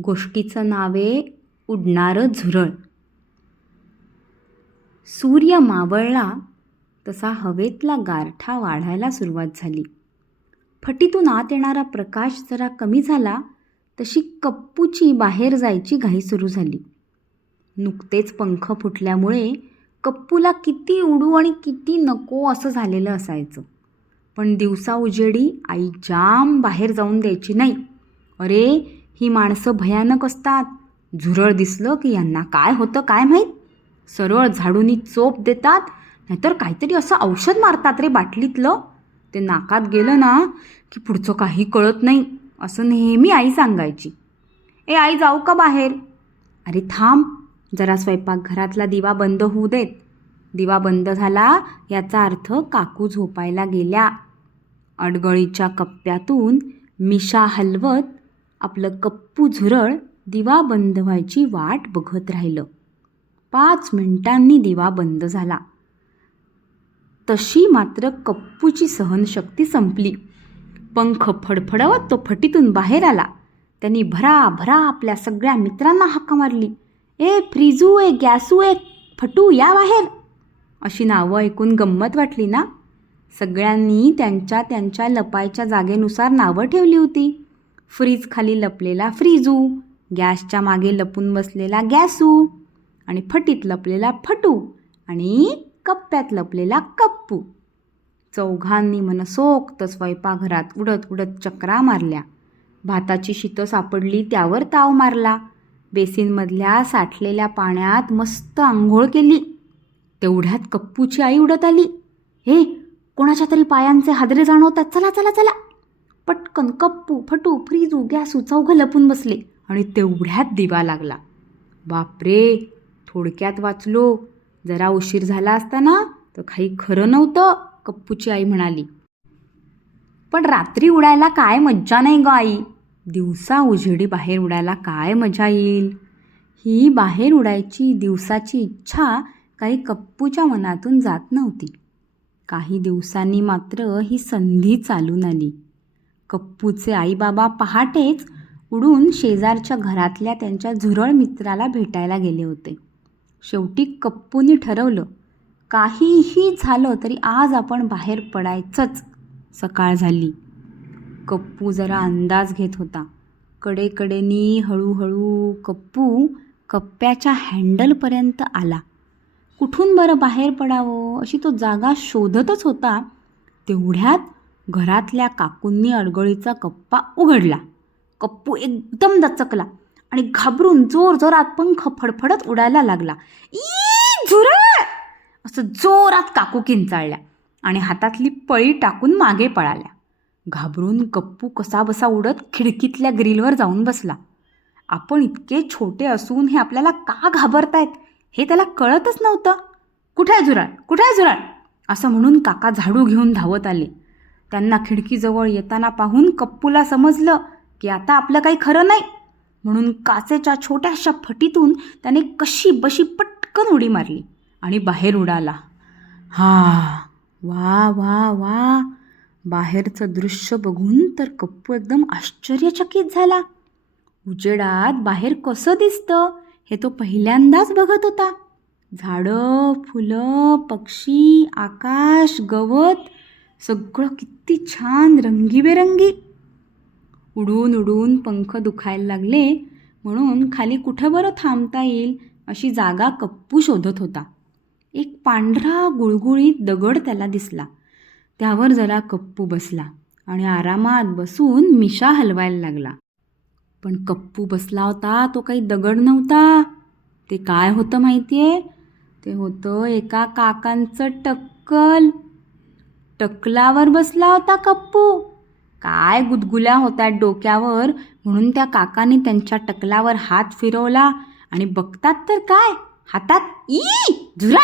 गोष्टीचं नावे उडणारं झुरळ. सूर्य मावळला तसा हवेतला गारठा वाढायला सुरुवात झाली. फटीतून आत येणारा प्रकाश जरा कमी झाला तशी कप्पूची बाहेर जायची घाई सुरू झाली. नुकतेच पंख फुटल्यामुळे कप्पूला किती उडू आणि किती नको असं झालेलं असायचं. पण दिवसा उजेडी आई जाम बाहेर जाऊन द्यायची नाही. अरे ही माणसं भयानक असतात. झुरळ दिसलं की यांना काय होतं काय माहीत? सरळ झाडूनी चोप देतात नाहीतर काहीतरी असं औषध मारतात रे बाटलीतलं. ते नाकात गेलं ना की पुढचं काही कळत नाही असं नेहमी आई सांगायची. ए आई जाऊ का बाहेर? अरे थांब जरा स्वयंपाकघरातला दिवा बंद होऊ देत. दिवा बंद झाला याचा अर्थ काकू झोपायला गेल्या. अडगळीच्या कप्प्यातून मिशा हलवत आपलं कप्पू झुरळ दिवा बंद व्हायची वाट बघत राहिलं. पाच मिनिटांनी दिवा बंद झाला. तशी मात्र कप्पूची सहनशक्ती संपली. पंख फडफडवत तो फटीतून बाहेर आला. त्यांनी भराभरा आपल्या सगळ्या मित्रांना हाका मारली. ए फ्रिजू ए गॅसू ए फटू या बाहेर. अशी नावं ऐकून गंमत वाटली ना? सगळ्यांनी त्यांच्या त्यांच्या लपायच्या जागेनुसार नावं ठेवली होती. फ्रीज खाली लपलेला फ्रीजू गॅसच्या मागे लपून बसलेला गॅसू आणि फटीत लपलेला फटू आणि कप्प्यात लपलेला कप्पू. चौघांनी मनसोक्त स्वयंपाकघरात उडत उडत चक्रा मारल्या. भाताची शितं सापडली त्यावर ताव मारला. बेसिनमधल्या साठलेल्या पाण्यात मस्त आंघोळ केली. तेवढ्यात कप्पूची आई उडत आली. हे कोणाच्या तरी पायांचे हादरे जाणवतात? चला चला चला. पटकन कप्पू फटू फ्रीजू गॅसू चौघं लपून बसले आणि तेवढ्यात दिवा लागला. बापरे थोडक्यात वाचलो. जरा उशीर झाला असताना तर काही खरं नव्हतं कप्पूची आई म्हणाली. पण रात्री उडायला काय मज्जा नाही ग आई. दिवसा उजेडी बाहेर उडायला काय मजा येईल? ही बाहेर उडायची दिवसाची इच्छा काही कप्पूच्या मनातून जात नव्हती. काही दिवसांनी मात्र ही संधी चालून आली. कप्पूचे आईबाबा पहाटेच उडून शेजारच्या घरातल्या त्यांच्या झुरळ मित्राला भेटायला गेले होते. शेवटी कप्पूनी ठरवलं काहीही झालं तरी आज आपण बाहेर पडायचंच सकाळ झाली. कप्पू जरा अंदाज घेत होता. कडेकडेनी हळूहळू कप्पू कप्प्याच्या हँडलपर्यंत आला. कुठून बरं बाहेर पडावं अशी तो जागा शोधतच होता. तेवढ्यात घरातल्या काकूंनी अडगळीचा कप्पा उघडला. कप्पू एकदम दचकला आणि घाबरून जोर जोरात पंख फडफडत उडायला लागला. ई झुरळ! असं जोरात काकू किंचाळल्या आणि हातातली पळी टाकून मागे पळाल्या. घाबरून कप्पू कसाबसा उडत खिडकीतल्या ग्रिलवर जाऊन बसला. आपण इतके छोटे असून हे आपल्याला का घाबरतायत? हे त्याला कळतच नव्हतं. कुठे आहे झुरळ? कुठे आहे असं म्हणून काका झाडू घेऊन धावत आले. त्यांना खिडकीजवळ येताना पाहून कप्पूला समजलं की आता आपलं काही खरं नाही. म्हणून काचेच्या छोट्याशा फटीतून त्याने कशी बशी पटकन उडी मारली आणि बाहेर उडाला. हा वा वा वा. बाहेरचं दृश्य बघून तर कप्पू एकदम आश्चर्यचकित झाला. उजेडात बाहेर कसं दिसतं हे तो पहिल्यांदाच बघत होता. झाडं फुलं पक्षी आकाश गवत सगळं किती छान रंगीबेरंगी. उडून उडून पंख दुखायला लागले म्हणून खाली कुठं बरं थांबता येईल अशी जागा कप्पू शोधत होता. एक पांढरा गुळगुळीत दगड त्याला दिसला. त्यावर जरा कप्पू बसला आणि आरामात बसून मिशा हलवायला लागला. पण कप्पू बसला होता तो काही दगड नव्हता. ते काय होतं माहिती आहे ते होतं एका काकांचं टक्कल. टकलावर बसला होता कप्पू. काय गुदगुल्या होत्या डोक्यावर म्हणून त्या काकाने त्यांच्या टकलावर हात फिरवला. आणि बघतात तर काय? हातात ई झुरा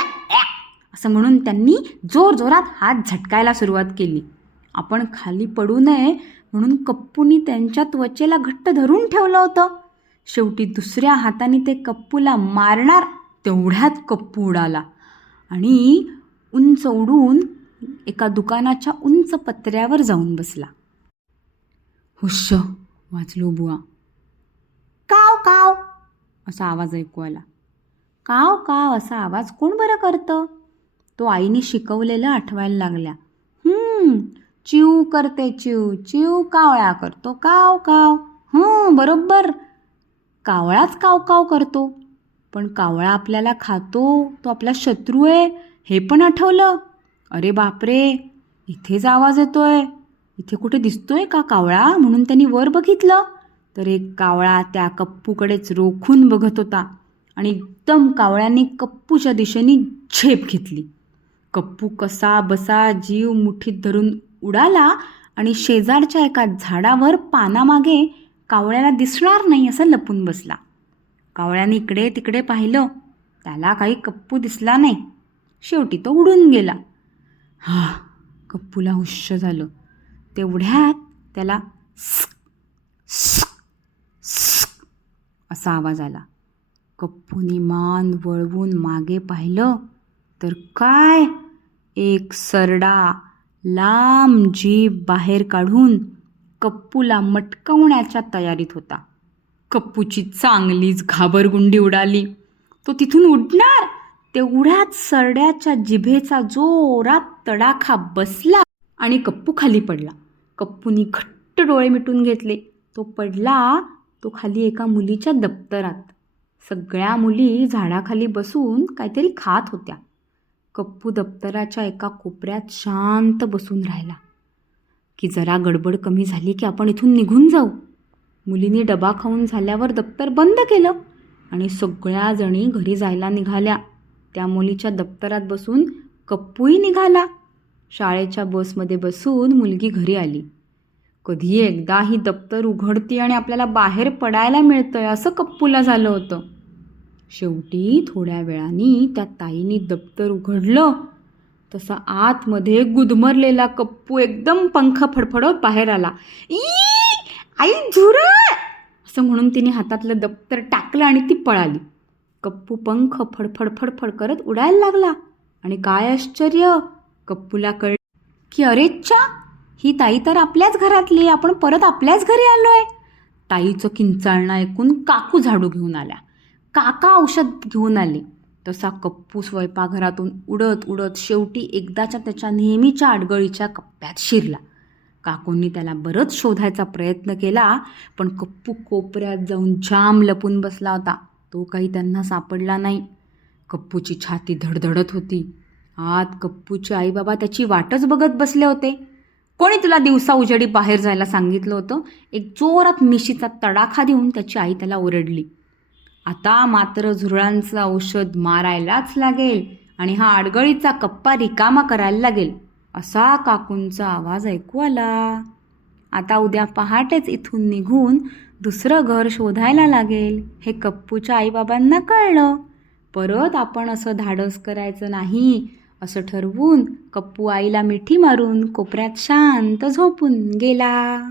असं म्हणून त्यांनी जोर जोरात हात झटकायला सुरुवात केली. आपण खाली पडू नये म्हणून कप्पूनी त्यांच्या त्वचेला घट्ट धरून ठेवलं होतं. शेवटी दुसऱ्या हाताने ते कप्पूला मारणार तेवढ्यात कप्पू उडाला. आणि उंच उडून एका दुकानाच्या उंच पत्र्यावर जाऊन बसला. हुश्श वाचलो बुवा. काव काव असा आवाज ऐकू आला. काव काव असा आवाज कोण बरं करतं? तो आईने शिकवलेलं आठवायला लागल्या. चिव करते चिव चिव कावळा करतो काव काव. हं बरोबर. कावळाच काव काव करतो. पण कावळा आपल्याला खातो तो आपला शत्रू आहे हे पण आठवलं. अरे बापरे इथेच आवाज येतोय. इथे कुठे दिसतोय का कावळा? म्हणून त्यांनी वर बघितलं. तर एक कावळा त्या कप्पूकडेच रोखून बघत होता आणि एकदम कावळ्याने कप्पूच्या दिशेने झेप घेतली. कप्पू कसा बसा जीव मुठीत धरून उडाला आणि शेजारच्या एका झाडावर पानामागे कावळ्याला दिसणार नाही असं लपून बसला. कावळ्याने इकडे तिकडे पाहिलं. त्याला काही कप्पू दिसला नाही. शेवटी तो उडून गेला. हा कप्पूला हुश्य झालं. तेवढ्यात त्याला असा आवाज आला. कप्पूनी मान वळवून मागे पाहिलं तर काय? एक सरडा लांब जीभ बाहेर काढून कप्पूला मटकवण्याच्या तयारीत होता. कप्पूची चांगलीच घाबरगुंडी उडाली. तो तिथून उडणार? तेवढ्याच सरड्याच्या जिभेचा जोरात तडाखा बसला आणि कप्पू खाली पडला. कप्पूनी घट्ट डोळे मिटून घेतले. तो पडला तो खाली एका मुलीच्या दप्तरात. सगळ्या मुली झाडाखाली बसून काहीतरी खात होत्या. कप्पू दप्तराच्या एका कोपऱ्यात शांत बसून राहिला. की जरा गडबड कमी झाली की आपण इथून निघून जाऊ. मुलीने डबा खाऊन झाल्यावर दप्तर बंद केलं आणि सगळ्या जणी घरी जायला निघाल्या. त्या मुलीच्या दप्तरात बसून कप्पूही निघाला. शाळेच्या बसमध्ये बसून मुलगी घरी आली. कधी एकदा ही दप्तर उघडती आणि आपल्याला बाहेर पडायला मिळतंय असं कप्पूला झालं होतं. शेवटी थोड्या वेळाने त्या ताईनी दप्तर उघडलं. तसा आतमध्ये गुदमरलेला कप्पू एकदम पंख फडफडत बाहेर आला. ई आई झुर असं म्हणून तिने हातातलं दप्तर टाकलं आणि ती पळाली. कप्पू पंख फडफड फडफड करत उडायला लागला. आणि काय आश्चर्य! कप्पूला कळ की अरेच्छा ही ताई तर आपल्याच घरातली आपण परत आपल्याच घरी आलोय. ताईचं किंचाळणं ऐकून काकू झाडू घेऊन आल्या. काका औषध घेऊन आले. तसा कप्पू स्वयंपाकघरातून उडत उडत शेवटी एकदाच्या त्याच्या नेहमीच्या आडगळीच्या कप्प्यात शिरला. काकूंनी त्याला बरंच शोधायचा प्रयत्न केला पण कप्पू कोपऱ्यात जाऊन जाम लपून बसला होता. तो काही त्यांना सापडला नाही. कप्पूची छाती धडधडत होती. आत कप्पूचे आईबाबा त्याची वाटच बघत बसले होते. कोणी तुला दिवसा उजेडी बाहेर जायला सांगितलं होतं? एक जोरात मिशीचा तडाखा देऊन त्याची आई त्याला ओरडली. आता मात्र झुरळांचं औषध मारायलाच लागेल आणि हा आडगळीचा कप्पा रिकामा करायला लागेल असा काकूंचा आवाज ऐकू आला. आता उद्या पहाटेच इथून निघून दुसरं घर शोधायला लागेल हे कप्पूच्या आईबाबांना कळलं. परत आपण असं धाडस करायचं नाही असं ठरवून कप्पू आईला मिठी मारून कोपऱ्यात शांत झोपून गेला.